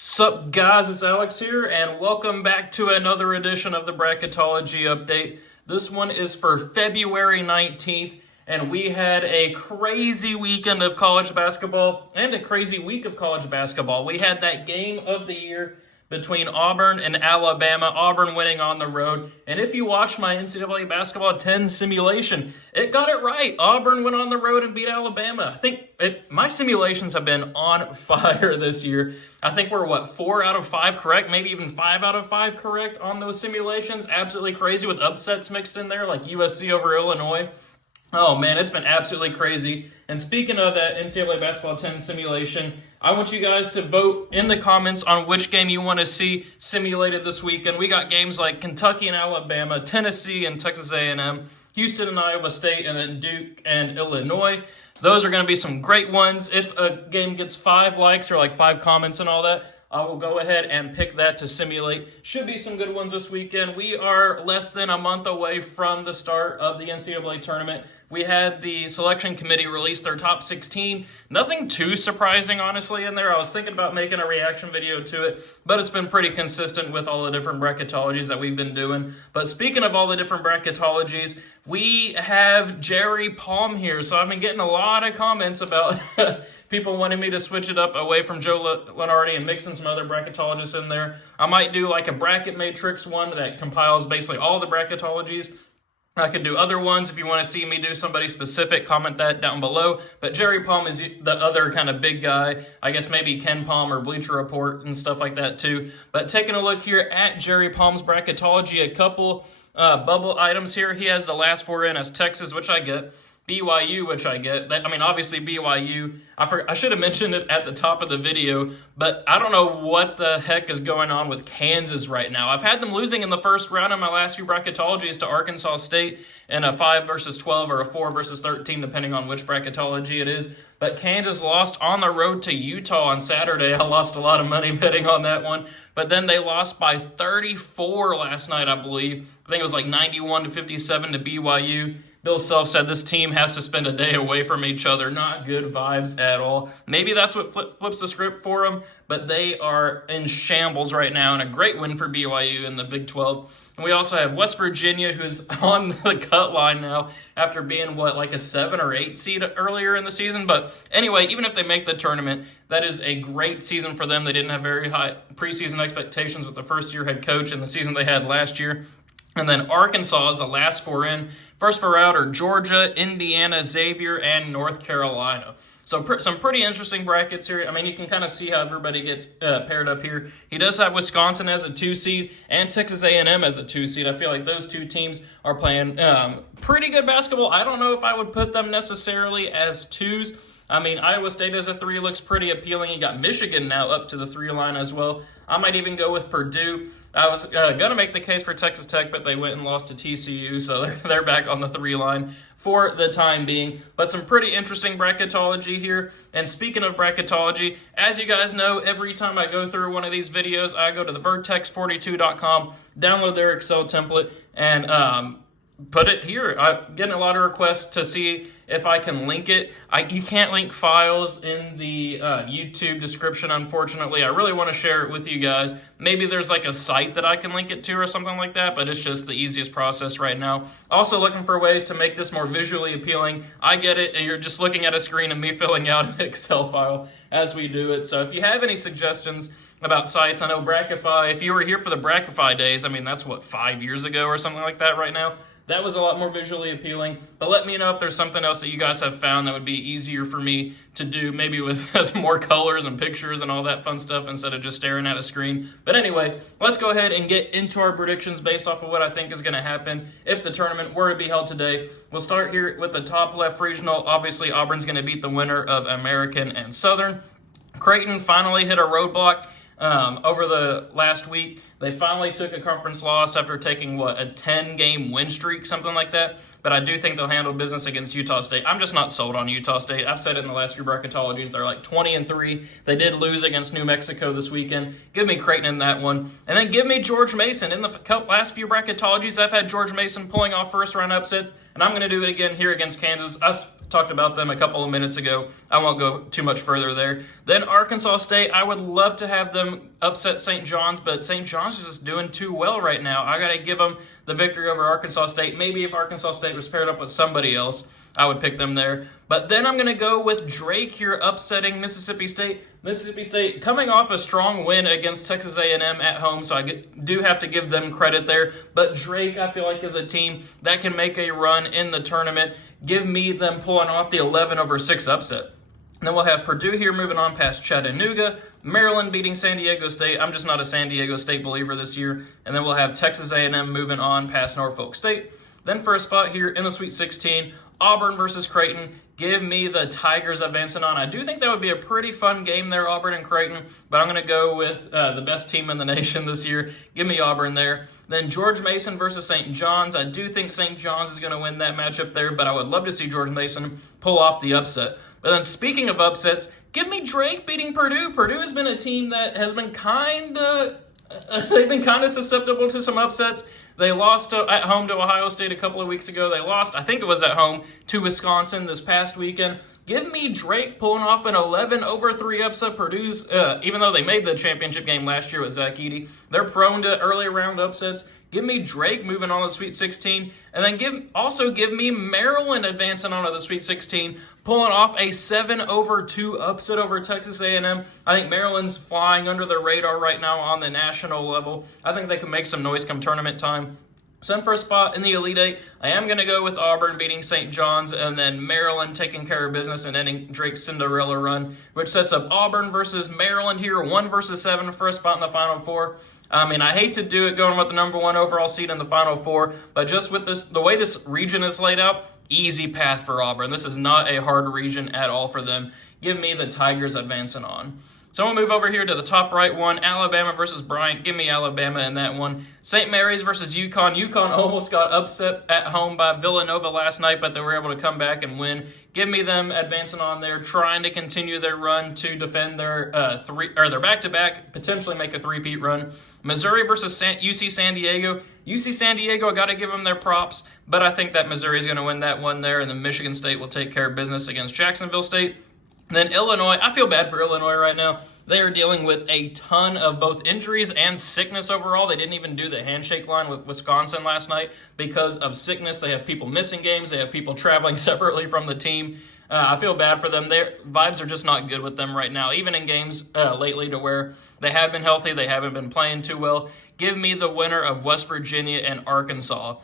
Sup guys, it's Alex here, and welcome back to another edition of the Bracketology update. This one is for February 19th, and we had a crazy weekend of college basketball and a crazy week of college basketball. We had that game of the year between Auburn and Alabama, Auburn winning on the road. And if you watch my NCAA Basketball 10 simulation, it got it right. Auburn went on the road and beat Alabama. I think my simulations have been on fire this year. I think we're, 4 out of 5 correct, maybe even 5 out of 5 correct on those simulations. Absolutely crazy with upsets mixed in there, like USC over Illinois. Oh man, it's been absolutely crazy. And speaking of that NCAA Basketball 10 simulation, I want you guys to vote in the comments on which game you want to see simulated this weekend. We got games like Kentucky and Alabama, Tennessee and Texas A&M, Houston and Iowa State, and then Duke and Illinois. Those are going to be some great ones. If a game gets 5 likes or 5 comments and all that, I will go ahead and pick that to simulate. Should be some good ones this weekend. We are less than a month away from the start of the NCAA Tournament. We had the selection committee release their top 16. Nothing too surprising, honestly, in there. I was thinking about making a reaction video to it, but it's been pretty consistent with all the different bracketologies that we've been doing. But speaking of all the different bracketologies, we have Jerry Palm here. So I've been getting a lot of comments about people wanting me to switch it up away from Joe Lenardi and mixing some other bracketologists in there. I might do a bracket matrix one that compiles basically all the bracketologies. I could do other ones. If you want to see me do somebody specific, comment that down below. But Jerry Palm is the other kind of big guy. I guess maybe Ken Palm or Bleacher Report and stuff like that too. But taking a look here at Jerry Palm's bracketology, a couple bubble items here. He has the last 4 in as Texas, which I get. BYU, which I get. Obviously BYU. I should have mentioned it at the top of the video, but I don't know what the heck is going on with Kansas right now. I've had them losing in the first round in my last few bracketologies to Arkansas State in a 5 versus 12 or a 4 versus 13, depending on which bracketology it is. But Kansas lost on the road to Utah on Saturday. I lost a lot of money betting on that one. But then they lost by 34 last night, I believe. I think it was 91-57 to BYU. Bill Self said this team has to spend a day away from each other. Not good vibes at all. Maybe that's what flips the script for them, but they are in shambles right now, and a great win for BYU in the Big 12. And we also have West Virginia, who's on the cut line now after being, a 7 or 8 seed earlier in the season. But anyway, even if they make the tournament, that is a great season for them. They didn't have very high preseason expectations with the first-year head coach and the season they had last year. And then Arkansas is the last 4 in. First 4 out are Georgia, Indiana, Xavier, and North Carolina. So some pretty interesting brackets here. You can kind of see how everybody gets paired up here. He does have Wisconsin as a 2 seed and Texas A&M as a 2 seed. I feel like those two teams are playing pretty good basketball. I don't know if I would put them necessarily as 2s. Iowa State as a 3 looks pretty appealing. You got Michigan now up to the 3 line as well. I might even go with Purdue. I was going to make the case for Texas Tech, but they went and lost to TCU, so they're back on the 3 line for the time being. But some pretty interesting bracketology here. And speaking of bracketology, as you guys know, every time I go through one of these videos, I go to the vertex42.com, download their Excel template, and put it here. I'm getting a lot of requests to see if I can link it. You can't link files in the YouTube description, unfortunately. I really want to share it with you guys. Maybe there's a site that I can link it to or something like that, but it's just the easiest process right now. Also looking for ways to make this more visually appealing. I get it, and you're just looking at a screen and me filling out an Excel file as we do it. So if you have any suggestions about sites, I know Brackify, if you were here for the Brackify days, that's 5 years ago or something like that right now. That was a lot more visually appealing, but let me know if there's something else that you guys have found that would be easier for me to do, maybe with some more colors and pictures and all that fun stuff instead of just staring at a screen. But anyway, let's go ahead and get into our predictions based off of what I think is going to happen if the tournament were to be held today. We'll start here with the top left regional. Obviously, Auburn's going to beat the winner of American and Southern. Creighton finally hit a roadblock over the last week. They finally took a conference loss after taking, a 10-game win streak, something like that. But I do think they'll handle business against Utah State. I'm just not sold on Utah State. I've said it in the last few bracketologies. They're 20-3. They did lose against New Mexico this weekend. Give me Creighton in that one. And then give me George Mason. In the last few bracketologies, I've had George Mason pulling off first-round upsets, and I'm going to do it again here against Kansas. talked about them a couple of minutes ago. I won't go too much further there. Then Arkansas State, I would love to have them upset St. John's, but St. John's is just doing too well right now. I got to give them the victory over Arkansas State. Maybe if Arkansas State was paired up with somebody else, I would pick them there. But then I'm going to go with Drake here upsetting Mississippi State. Mississippi State coming off a strong win against Texas A&M at home, so I do have to give them credit there. But Drake, I feel like, is a team that can make a run in the tournament. Give me them pulling off the 11-6 upset. And then we'll have Purdue here moving on past Chattanooga. Maryland beating San Diego State. I'm just not a San Diego State believer this year. And then we'll have Texas A&M moving on past Norfolk State. Then for a spot here in the Sweet 16, Auburn versus Creighton. Give me the Tigers advancing on. I do think that would be a pretty fun game there, Auburn and Creighton, but I'm going to go with the best team in the nation this year. Give me Auburn there. Then George Mason versus St. John's. I do think St. John's is going to win that matchup there, but I would love to see George Mason pull off the upset. But then speaking of upsets, give me Drake beating Purdue. Purdue has been a team that has been kind of susceptible to some upsets. They lost at home to Ohio State a couple of weeks ago. They lost, I think it was at home, to Wisconsin this past weekend. Give me Drake pulling off an 11-3 upset. Purdue's, even though they made the championship game last year with Zach Edey, they're prone to early round upsets. Give me Drake moving on to the Sweet 16. And then give me Maryland advancing on to the Sweet 16, pulling off a 7-2 upset over Texas A&M. I think Maryland's flying under the radar right now on the national level. I think they can make some noise come tournament time. So for a spot in the Elite Eight, I am going to go with Auburn beating St. John's and then Maryland taking care of business and ending Drake's Cinderella run, which sets up Auburn versus Maryland here, 1-7 for a spot in the Final Four. I mean, I hate to do it going with the number 1 overall seed in the Final Four, but just with this, the way this region is laid out, easy path for Auburn. This is not a hard region at all for them. Give me the Tigers advancing on. So we'll move over here to the top right one, Alabama versus Bryant. Give me Alabama in that one. St. Mary's versus UConn. UConn almost got upset at home by Villanova last night, but they were able to come back and win. Give me them advancing on there, trying to continue their run to defend their their back-to-back, potentially make a three-peat run. Missouri versus UC San Diego. UC San Diego, I got to give them their props, but I think that Missouri is going to win that one there, and then Michigan State will take care of business against Jacksonville State. Then Illinois, I feel bad for Illinois right now. They are dealing with a ton of both injuries and sickness overall. They didn't even do the handshake line with Wisconsin last night because of sickness. They have people missing games. They have people traveling separately from the team. I feel bad for them. Their vibes are just not good with them right now, even in games lately to where they have been healthy. They haven't been playing too well. Give me the winner of West Virginia and Arkansas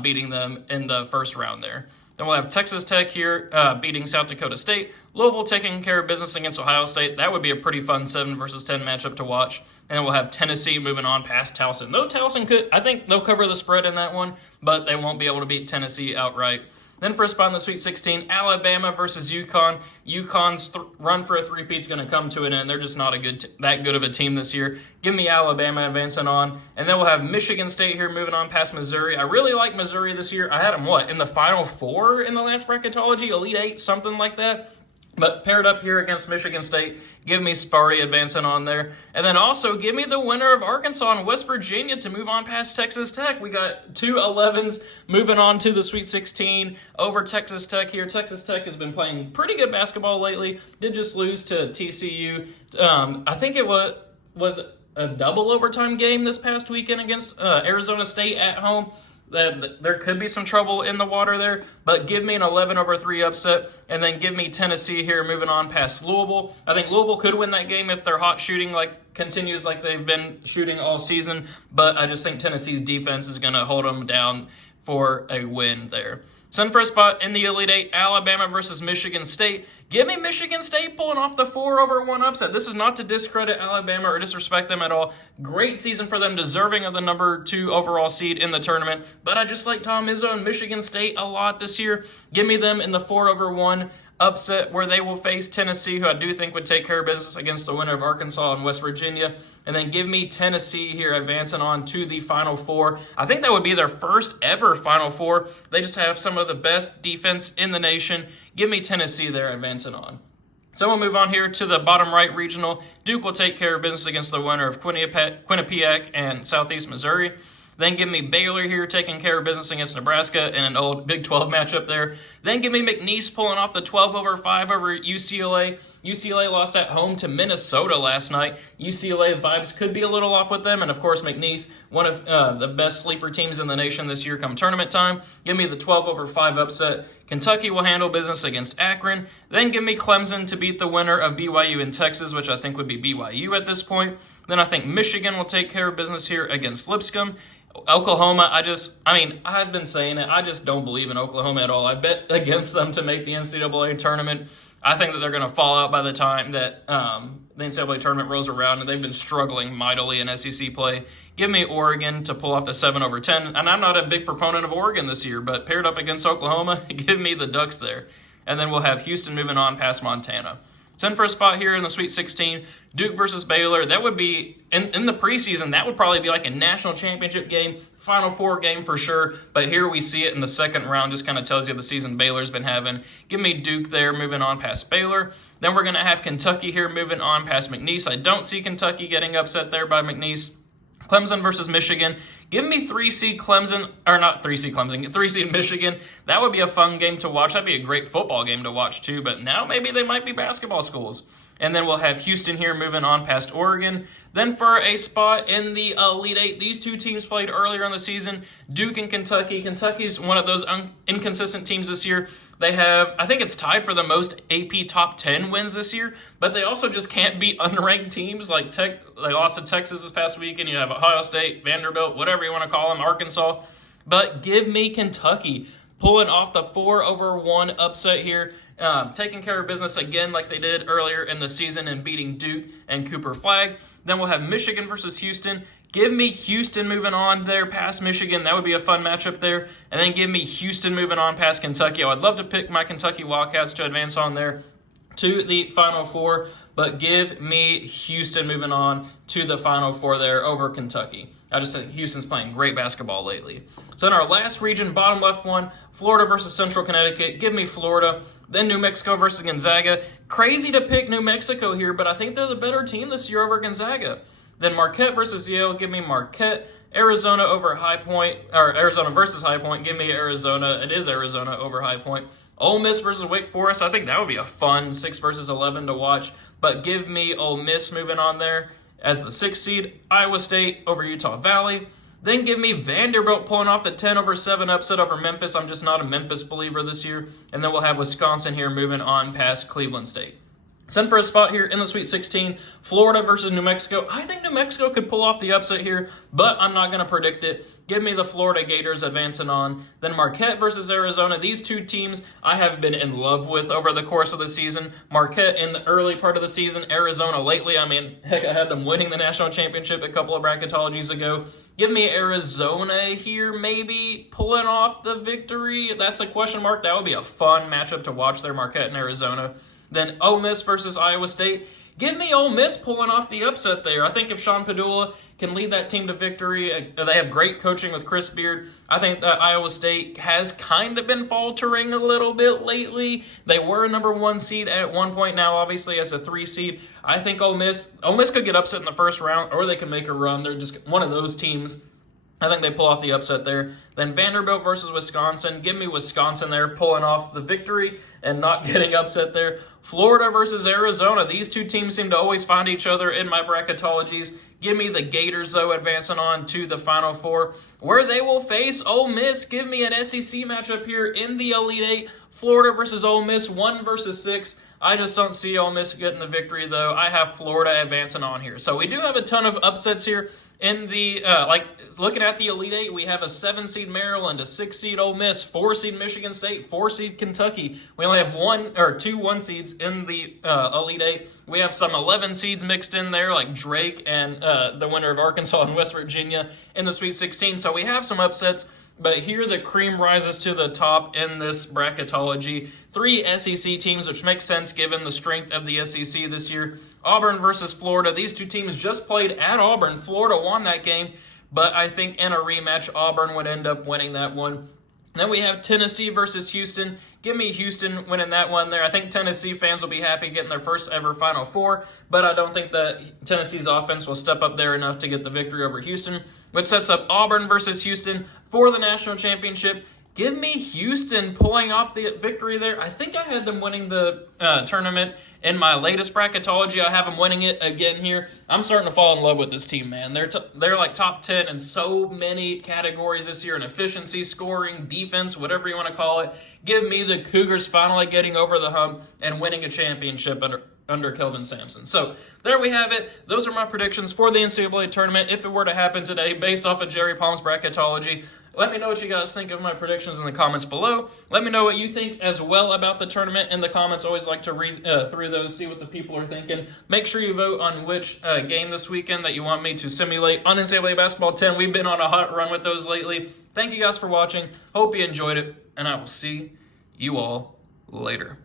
beating them in the first round there. Then we'll have Texas Tech here beating South Dakota State. Louisville taking care of business against Ohio State. That would be a pretty fun 7-10 matchup to watch. And then we'll have Tennessee moving on past Towson. Though Towson I think they'll cover the spread in that one, but they won't be able to beat Tennessee outright. Then for a spot in the Sweet 16, Alabama versus UConn. UConn's run for a three-peat is going to come to an end. They're just not that good of a team this year. Give me Alabama advancing on. And then we'll have Michigan State here moving on past Missouri. I really like Missouri this year. I had them, in the Final Four in the last Bracketology? Elite Eight, something like that. But paired up here against Michigan State, give me Sparty advancing on there. And then also give me the winner of Arkansas and West Virginia to move on past Texas Tech. We got two 11s moving on to the Sweet 16 over Texas Tech here. Texas Tech has been playing pretty good basketball lately. Did just lose to TCU. I think it was a double overtime game this past weekend against Arizona State at home. There could be some trouble in the water there, but give me an 11-3 upset, and then give me Tennessee here moving on past Louisville. I think Louisville could win that game if their hot shooting continues like they've been shooting all season, but I just think Tennessee's defense is going to hold them down for a win there. So for a spot in the Elite Eight, Alabama versus Michigan State. Give me Michigan State pulling off the 4-1 upset. This is not to discredit Alabama or disrespect them at all. Great season for them, deserving of the number 2 overall seed in the tournament. But I just like Tom Izzo and Michigan State a lot this year. Give me them in the 4-1 upset where they will face Tennessee, who I do think would take care of business against the winner of Arkansas and West Virginia. And then give me Tennessee here advancing on to the Final Four. I think that would be their first ever Final Four. They just have some of the best defense in the nation. Give me Tennessee there advancing on. So we'll move on here to the bottom right regional. Duke will take care of business against the winner of Quinnipiac and Southeast Missouri. Then give me Baylor here taking care of business against Nebraska in an old Big 12 matchup there. Then give me McNeese pulling off the 12/5 over UCLA. UCLA lost at home to Minnesota last night. UCLA vibes could be a little off with them. And, of course, McNeese, one of the best sleeper teams in the nation this year come tournament time. Give me the 12/5 upset. Kentucky will handle business against Akron. Then give me Clemson to beat the winner of BYU in Texas, which I think would be BYU at this point. Then I think Michigan will take care of business here against Lipscomb. Oklahoma, I've been saying it. I just don't believe in Oklahoma at all. I bet against them to make the NCAA tournament. I think that they're going to fall out by the time that the NCAA tournament rolls around, and they've been struggling mightily in SEC play. Give me Oregon to pull off the 7/10. And I'm not a big proponent of Oregon this year, but paired up against Oklahoma, give me the Ducks there. And then we'll have Houston moving on past Montana. Send for a spot here in the Sweet 16. Duke versus Baylor. That would be, in the preseason, that would probably be like a national championship game, Final Four game for sure. But here we see it in the second round. Just kind of tells you the season Baylor's been having. Give me Duke there, moving on past Baylor. Then we're going to have Kentucky here, moving on past McNeese. I don't see Kentucky getting upset there by McNeese. Clemson versus Michigan. Give me 3-seed Clemson, or not 3-seed Clemson, 3-seed Michigan. That would be a fun game to watch. That'd be a great football game to watch too, but now maybe they might be basketball schools. And then we'll have Houston here moving on past Oregon. Then for a spot in the Elite Eight, these two teams played earlier in the season, Duke and Kentucky. Kentucky's one of those inconsistent teams this year. They have, I think it's tied for the most AP top 10 wins this year, but they also just can't beat unranked teams like they lost to Texas this past week, and you have Ohio State, Vanderbilt, whatever you want to call them, Arkansas. But give me Kentucky pulling off the 4/1 upset here, taking care of business again like they did earlier in the season and beating Duke and Cooper Flag. Then we'll have Michigan versus Houston. Give me Houston moving on there past Michigan. That would be a fun matchup there. And then give me Houston moving on past Kentucky. I would love to pick my Kentucky Wildcats to advance on there to the Final Four, but give me Houston moving on to the Final Four there over Kentucky. I just think Houston's playing great basketball lately. So in our last region, bottom left one, Florida versus Central Connecticut. Give me Florida. Then New Mexico versus Gonzaga. Crazy to pick New Mexico here, but I think they're the better team this year over Gonzaga. Then Marquette versus Yale. Give me Marquette. Arizona over High Point, or Arizona versus High Point. Give me Arizona. It is Arizona over High Point. Ole Miss versus Wake Forest. I think that would be a fun 6 versus 11 to watch. But give me Ole Miss moving on there as the 6th seed. Iowa State over Utah Valley. Then give me Vanderbilt pulling off the 10/7 upset over Memphis. I'm just not a Memphis believer this year. And then we'll have Wisconsin here moving on past Cleveland State. Send for a spot here in the Sweet 16, Florida versus New Mexico. I think New Mexico could pull off the upset here, but I'm not going to predict it. Give me the Florida Gators advancing on. Then Marquette versus Arizona. These two teams I have been in love with over the course of the season. Marquette in the early part of the season, Arizona lately. Heck, I had them winning the national championship a couple of bracketologies ago. Give me Arizona here, maybe pulling off the victory. That's a question mark. That would be a fun matchup to watch there, Marquette and Arizona. Then Ole Miss versus Iowa State. Give me Ole Miss pulling off the upset there. I think if Sean Padula can lead that team to victory, they have great coaching with Chris Beard. I think that Iowa State has kind of been faltering a little bit lately. They were a number 1 seed at one point, now obviously as a 3 seed. I think Ole Miss could get upset in the first round, or they can make a run. They're just one of those teams. I think they pull off the upset there. Then Vanderbilt versus Wisconsin. Give me Wisconsin there, pulling off the victory and not getting upset there. Florida versus Arizona. These two teams seem to always find each other in my bracketologies. Give me the Gators, though, advancing on to the Final Four, where they will face Ole Miss. Give me an SEC matchup here in the Elite Eight. Florida versus Ole Miss, 1 versus 6. I just don't see Ole Miss getting the victory, though. I have Florida advancing on here. So we do have a ton of upsets here in the, looking at the Elite Eight, we have a 7-seed Maryland, a 6-seed Ole Miss, 4-seed Michigan State, 4-seed Kentucky. We only have 2 1-seeds in the Elite Eight. We have some 11 seeds mixed in there, like Drake and the winner of Arkansas and West Virginia in the Sweet 16. So we have some upsets. But here the cream rises to the top in this bracketology. 3 SEC teams, which makes sense given the strength of the SEC this year. Auburn versus Florida. These two teams just played at Auburn. Florida won that game, but I think in a rematch, Auburn would end up winning that one. Then we have Tennessee versus Houston. Give me Houston winning that one there. I think Tennessee fans will be happy getting their first ever Final Four, but I don't think that Tennessee's offense will step up there enough to get the victory over Houston, which sets up Auburn versus Houston for the national championship. Give me Houston pulling off the victory there. I think I had them winning the tournament in my latest bracketology. I have them winning it again here. I'm starting to fall in love with this team, man. They're like top 10 in so many categories this year in efficiency, scoring, defense, whatever you want to call it. Give me the Cougars finally getting over the hump and winning a championship under Kelvin Sampson. So there we have it. Those are my predictions for the NCAA tournament if it were to happen today based off of Jerry Palm's bracketology. Let me know what you guys think of my predictions in the comments below. Let me know what you think as well about the tournament in the comments. Always like to read through those, see what the people are thinking. Make sure you vote on which game this weekend that you want me to simulate on NCAA Basketball 10. We've been on a hot run with those lately. Thank you guys for watching. Hope you enjoyed it, and I will see you all later.